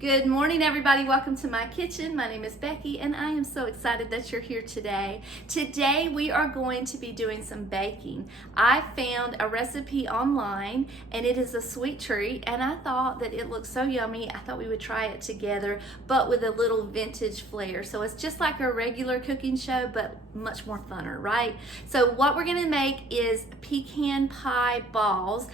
Good morning, everybody. Welcome to my kitchen. My name is Becky, and I am so excited that you're here today. Today, we are going to be doing some baking. I found a recipe online, and it is a sweet treat, and I thought that it looked so yummy. I thought we would try it together, but with a little vintage flair. So it's just like a regular cooking show, but much more funner, right? So what we're gonna make is pecan pie balls.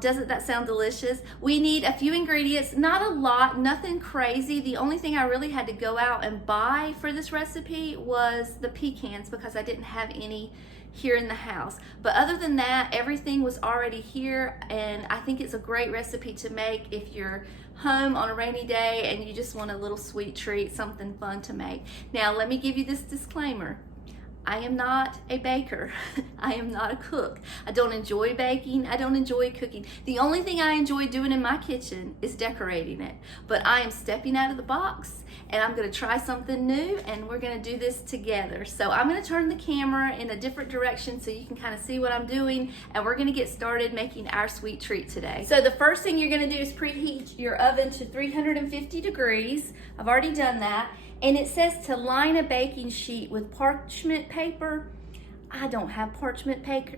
Doesn't that sound delicious? We need a few ingredients, not a lot, nothing crazy. The only thing I really had to go out and buy for this recipe was the pecans because I didn't have any here in the house. But other than that, everything was already here, and I think it's a great recipe to make if you're home on a rainy day and you just want a little sweet treat, something fun to make. Now, let me give you this disclaimer. I am not a baker. I am not a cook. I don't enjoy baking. I don't enjoy cooking. The only thing I enjoy doing in my kitchen is decorating it. But I am stepping out of the box, and I'm gonna try something new, and we're gonna do this together. So I'm gonna turn the camera in a different direction so you can kind of see what I'm doing, and we're gonna get started making our sweet treat today. So the first thing you're gonna do is preheat your oven to 350 degrees. I've already done that. And it says to line a baking sheet with parchment paper. I don't have parchment paper.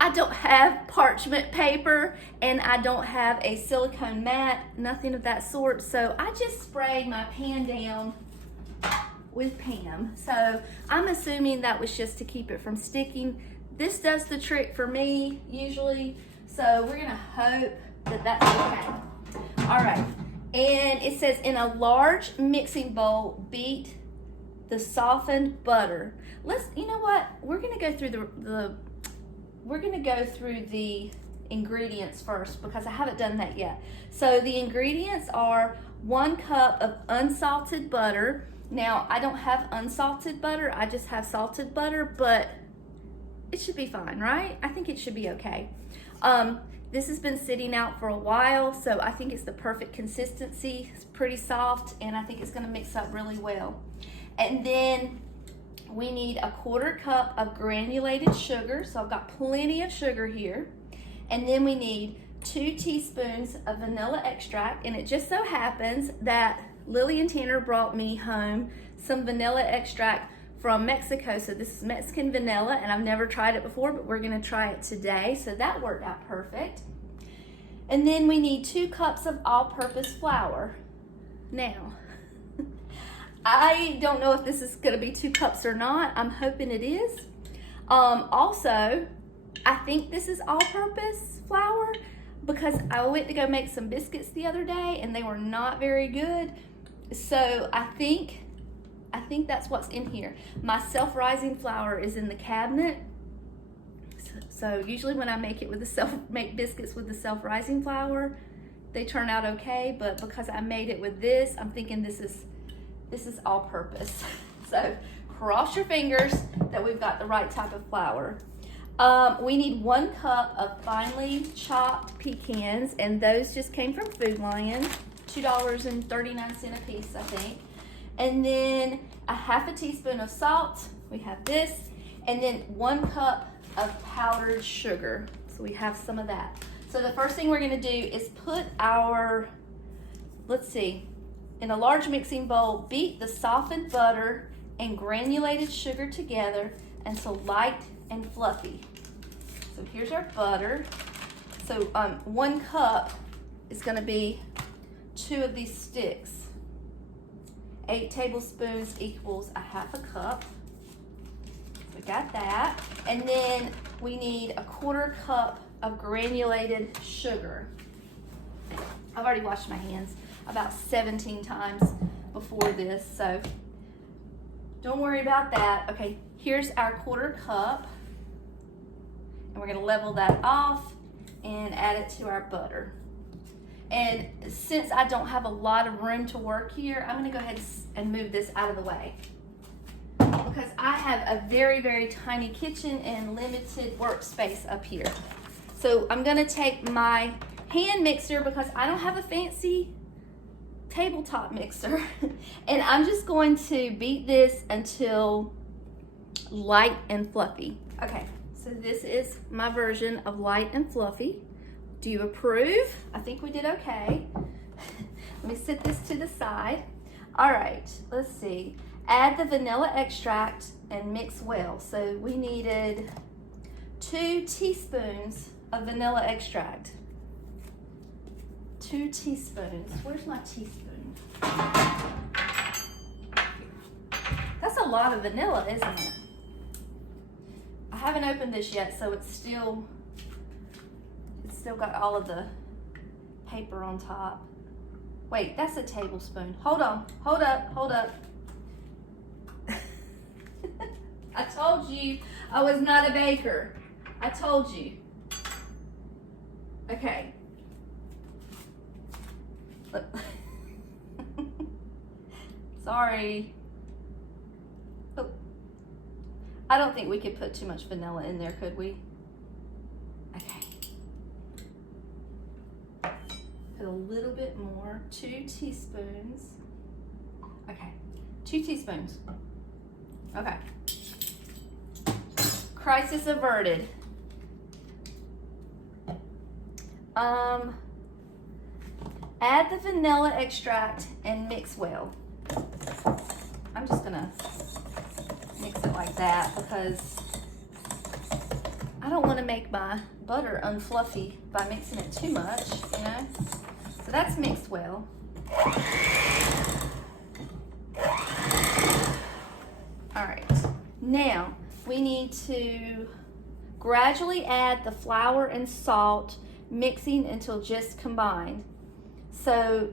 I don't have parchment paper, and I don't have a silicone mat, nothing of that sort. So I just sprayed my pan down with Pam. So I'm assuming that was just to keep it from sticking. This does the trick for me usually. So we're gonna hope that that's okay. All right. And it says in a large mixing bowl, beat the softened butter. You know what? We're gonna go through the ingredients first because I haven't done that yet. So the ingredients are 1 cup of unsalted butter. Now I don't have unsalted butter, I just have salted butter, but it should be fine, right? I think it should be okay. This has been sitting out for a while, so I think it's the perfect consistency. It's pretty soft, and I think it's gonna mix up really well. And then we need a 1/4 cup of granulated sugar, so I've got plenty of sugar here. And then we need 2 teaspoons of vanilla extract, and it just so happens that Lily and Tanner brought me home some vanilla extract from Mexico. So this is Mexican vanilla, and I've never tried it before, but we're gonna try it today. So that worked out perfect. And then we need 2 cups of all-purpose flour. Now, I don't know if this is gonna be 2 cups or not. I'm hoping it is. Also, I think this is all-purpose flour because I went to go make some biscuits the other day and they were not very good. So I think that's what's in here. My self-rising flour is in the cabinet. So usually when I make biscuits with the self-rising flour, they turn out okay, but because I made it with this, I'm thinking this is all-purpose. So cross your fingers that we've got the right type of flour. We need 1 cup of finely chopped pecans, and those just came from Food Lion, $2.39 a piece, I think. And then a 1/2 teaspoon of salt, we have this, and then 1 cup of powdered sugar. So we have some of that. So the first thing we're gonna do is put our, in a large mixing bowl, beat the softened butter and granulated sugar together until light and fluffy. So here's our butter. So 1 cup is gonna be 2 of these sticks. 8 tablespoons equals a 1/2 cup. We got that. And then we need a 1/4 cup of granulated sugar. I've already washed my hands about 17 times before this, so don't worry about that. Okay, here's our 1/4 cup. And we're gonna level that off and add it to our butter. And since I don't have a lot of room to work here, I'm gonna go ahead and move this out of the way because I have a very, very tiny kitchen and limited workspace up here. So I'm gonna take my hand mixer because I don't have a fancy tabletop mixer. And I'm just going to beat this until light and fluffy. Okay, so this is my version of light and fluffy. Do you approve? I think we did okay. Let me set this to the side. All right, let's see. Add the vanilla extract and mix well. So we needed 2 teaspoons of vanilla extract. 2 teaspoons. Where's my teaspoon? That's a lot of vanilla, isn't it? I haven't opened this yet, so it's still got all of the paper on top. Wait, that's a tablespoon. Hold on, hold up. I told you I was not a baker. I told you. Okay. Sorry. Oh. I don't think we could put too much vanilla in there, could we? Okay. Put a little bit more, 2 teaspoons. Okay, 2 teaspoons. Okay. Crisis averted. Add the vanilla extract and mix well. I'm just gonna mix it like that because I don't want to make my butter unfluffy by mixing it too much, you know? So that's mixed well. All right, now we need to gradually add the flour and salt, mixing until just combined. So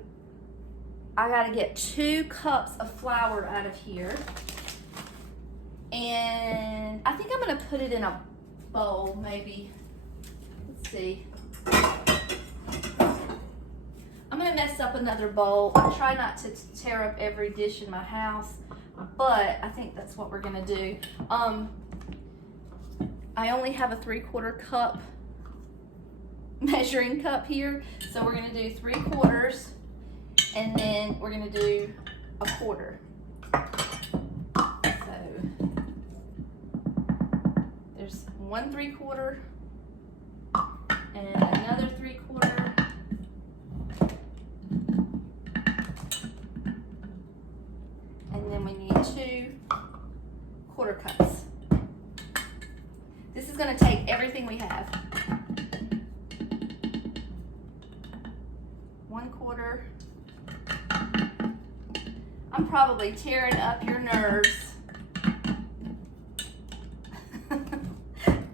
I gotta get 2 cups of flour out of here. And I think I'm gonna put it in a bowl, maybe. Let's see. I'm gonna mess up another bowl. I try not to tear up every dish in my house, but I think that's what we're gonna do. I only have a 3/4 cup measuring cup here, so we're gonna do 3/4, and then we're gonna do 1/4. So there's 1 3/4 and another 3/4. And then we need 2 1/4 cups. This is gonna take everything we have. 1/4. I'm probably tearing up your nerves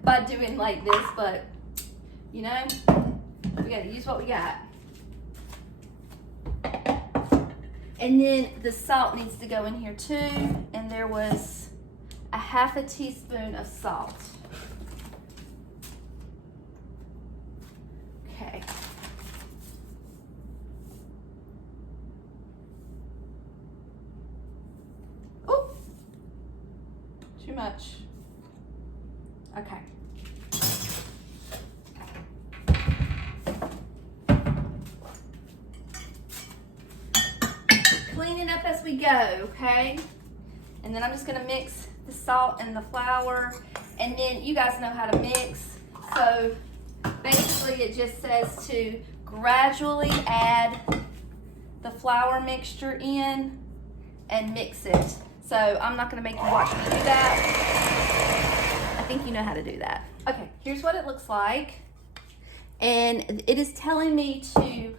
by doing like this, but you know, we gotta use what we got. And then the salt needs to go in here too, and there was a 1/2 teaspoon of salt. Okay. Oh, too much. Okay. Cleaning up as we go, okay? And then I'm just gonna mix the salt and the flour, and then you guys know how to mix. So basically it just says to gradually add the flour mixture in and mix it. So I'm not gonna make you watch me do that. I think you know how to do that. Okay, here's what it looks like. And it is telling me to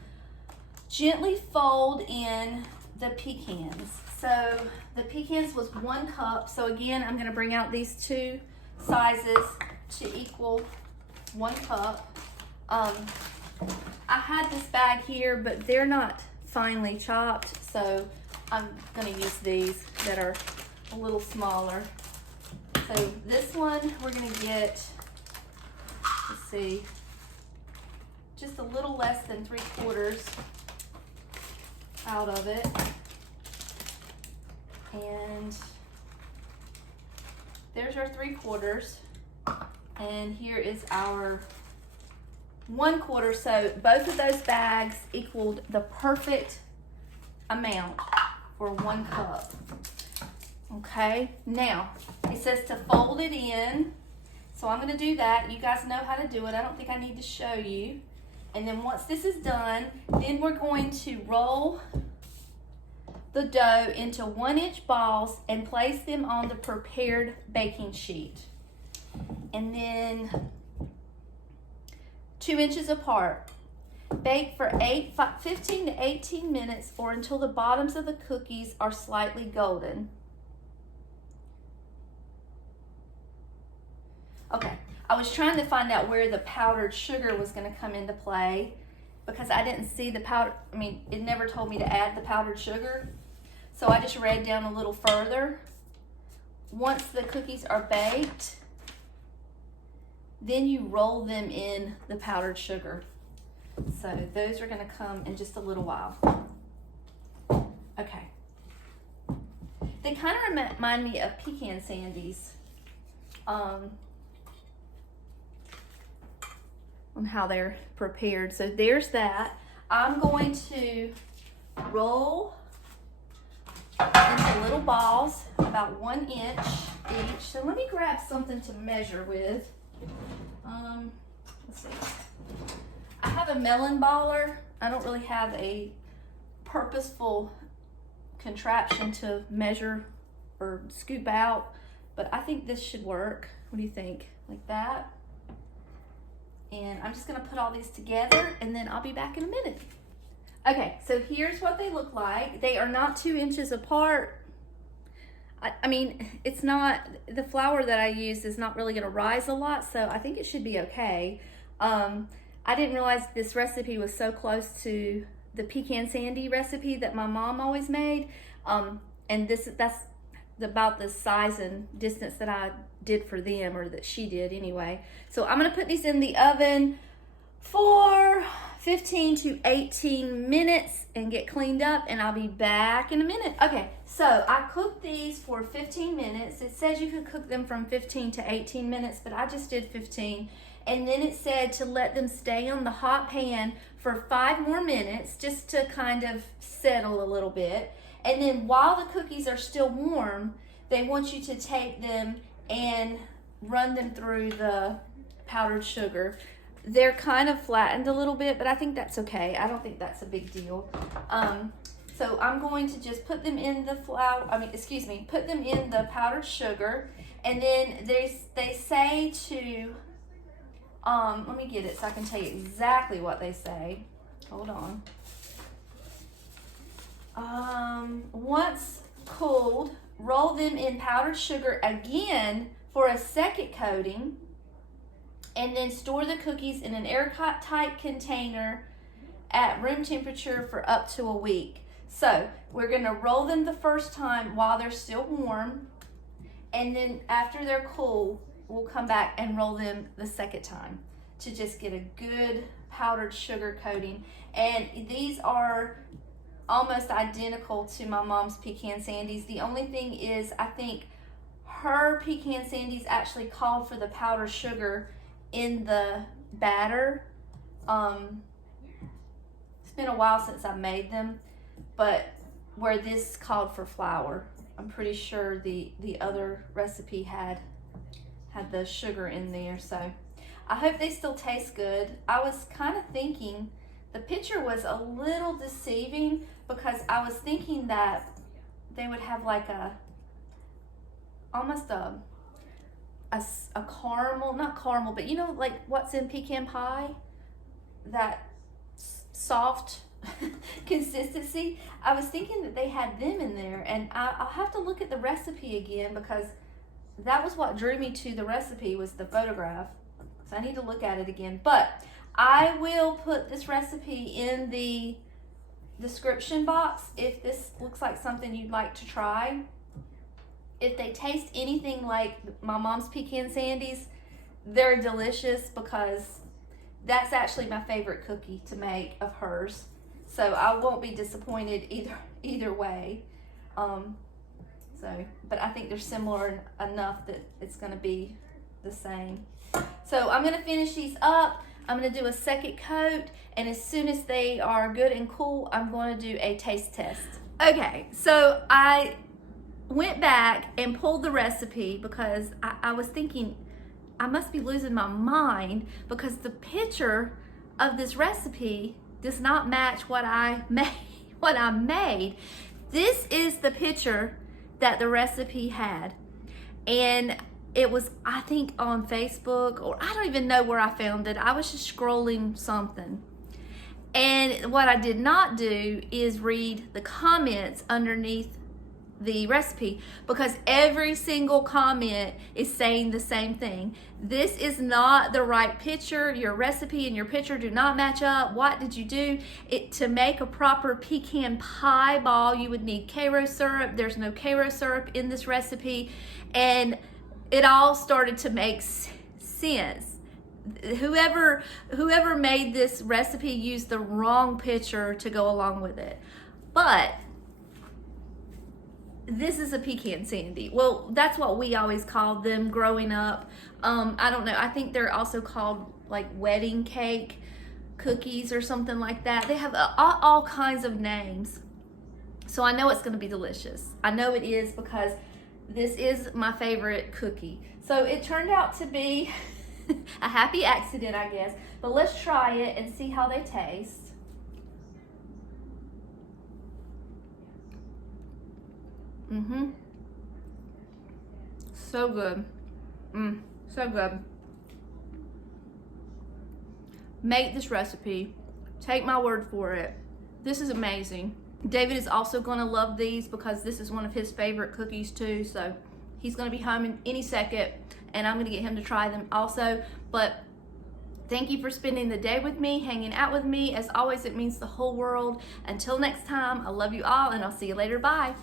gently fold in the pecans. So the pecans was 1 cup. So again, I'm gonna bring out these 2 sizes to equal 1 cup. I had this bag here, but they're not finely chopped. So I'm gonna use these that are a little smaller. So this one, we're gonna get, let's see, just a little less than 3/4 out of it. And there's our 3/4. And here is our 1/4. So both of those bags equaled the perfect amount for 1 cup. Okay, now it says to fold it in. So I'm gonna do that. You guys know how to do it. I don't think I need to show you. And then once this is done, then we're going to roll the dough into 1-inch balls and place them on the prepared baking sheet. And then 2 inches apart. Bake for 15 to 18 minutes or until the bottoms of the cookies are slightly golden. Okay, I was trying to find out where the powdered sugar was going to come into play because I didn't see the powder. I mean, it never told me to add the powdered sugar. So I just read down a little further. Once the cookies are baked, then you roll them in the powdered sugar. So those are going to come in just a little while. Okay. They kind of remind me of pecan sandies on how they're prepared. So there's that. I'm going to roll into little balls, about 1 inch each. So let me grab something to measure with. Let's see. I have a melon baller. I don't really have a purposeful contraption to measure or scoop out, but I think this should work. What do you think? Like that? And I'm just gonna put all these together and then I'll be back in a minute. Okay, so here's what they look like. They are not 2 inches apart. I mean, it's not, the flour that I use is not really gonna rise a lot, so I think it should be okay. I didn't realize this recipe was so close to the pecan sandy recipe that my mom always made. And that's about the size and distance that I did for them, or that she did anyway. So I'm gonna put these in the oven for 15 to 18 minutes and get cleaned up, and I'll be back in a minute. Okay, so I cooked these for 15 minutes. It says you could cook them from 15 to 18 minutes, but I just did 15. And then it said to let them stay on the hot pan for 5 more minutes, just to kind of settle a little bit. And then while the cookies are still warm, they want you to take them and run them through the powdered sugar. They're kind of flattened a little bit, but I think that's okay. I don't think that's a big deal. So I'm going to just put them in the put them in the powdered sugar. And then they say to, let me get it so I can tell you exactly what they say. Hold on. Once cooled, roll them in powdered sugar again for a second coating, and then store the cookies in an airtight container at room temperature for up to a week. So we're gonna roll them the first time while they're still warm, and then after they're cool, we'll come back and roll them the second time to just get a good powdered sugar coating. And these are almost identical to my mom's pecan sandies. The only thing is, I think her pecan sandies actually called for the powdered sugar in the batter. It's been a while since I made them, but where this called for flour. I'm pretty sure the other recipe had the sugar in there. So I hope they still taste good. I was kind of thinking the picture was a little deceiving, because I was thinking that they would have like almost a caramel, not caramel, but you know, like what's in pecan pie, that soft consistency. I was thinking that they had them in there, and I'll have to look at the recipe again, because that was what drew me to the recipe, was the photograph. So I need to look at it again. But I will put this recipe in the description box if this looks like something you'd like to try. If they taste anything like my mom's pecan sandies, they're delicious, because that's actually my favorite cookie to make of hers. So I won't be disappointed either way. But I think they're similar enough that it's gonna be the same. So I'm gonna finish these up. I'm gonna do a second coat, and as soon as they are good and cool, I'm gonna do a taste test. Okay, so I went back and pulled the recipe, because I was thinking I must be losing my mind, because the picture of this recipe does not match what I made. This is the picture that the recipe had. And it was, I think, on Facebook, or I don't even know where I found it. I was just scrolling something. And what I did not do is read the comments underneath the recipe, because every single comment is saying the same thing. This is not the right picture. Your recipe and your picture do not match up. What did you do? To make a proper pecan pie ball, you would need Karo syrup. There's no Karo syrup in this recipe. And it all started to make sense. Whoever made this recipe used the wrong picture to go along with it. But this is a pecan sandy. Well, that's what we always called them growing up. I don't know. I think they're also called like wedding cake cookies or something like that. They have all kinds of names. So I know it's going to be delicious. I know it is, because this is my favorite cookie. So it turned out to be a happy accident, I guess. But let's try it and see how they taste. So good. So good. Make this recipe. Take my word for it. This is amazing. David is also going to love these, because this is one of his favorite cookies too. So he's going to be home in any second, and I'm going to get him to try them also. But thank you for spending the day with me, hanging out with me. As always, it means the whole world. Until next time, I love you all, and I'll see you later. Bye.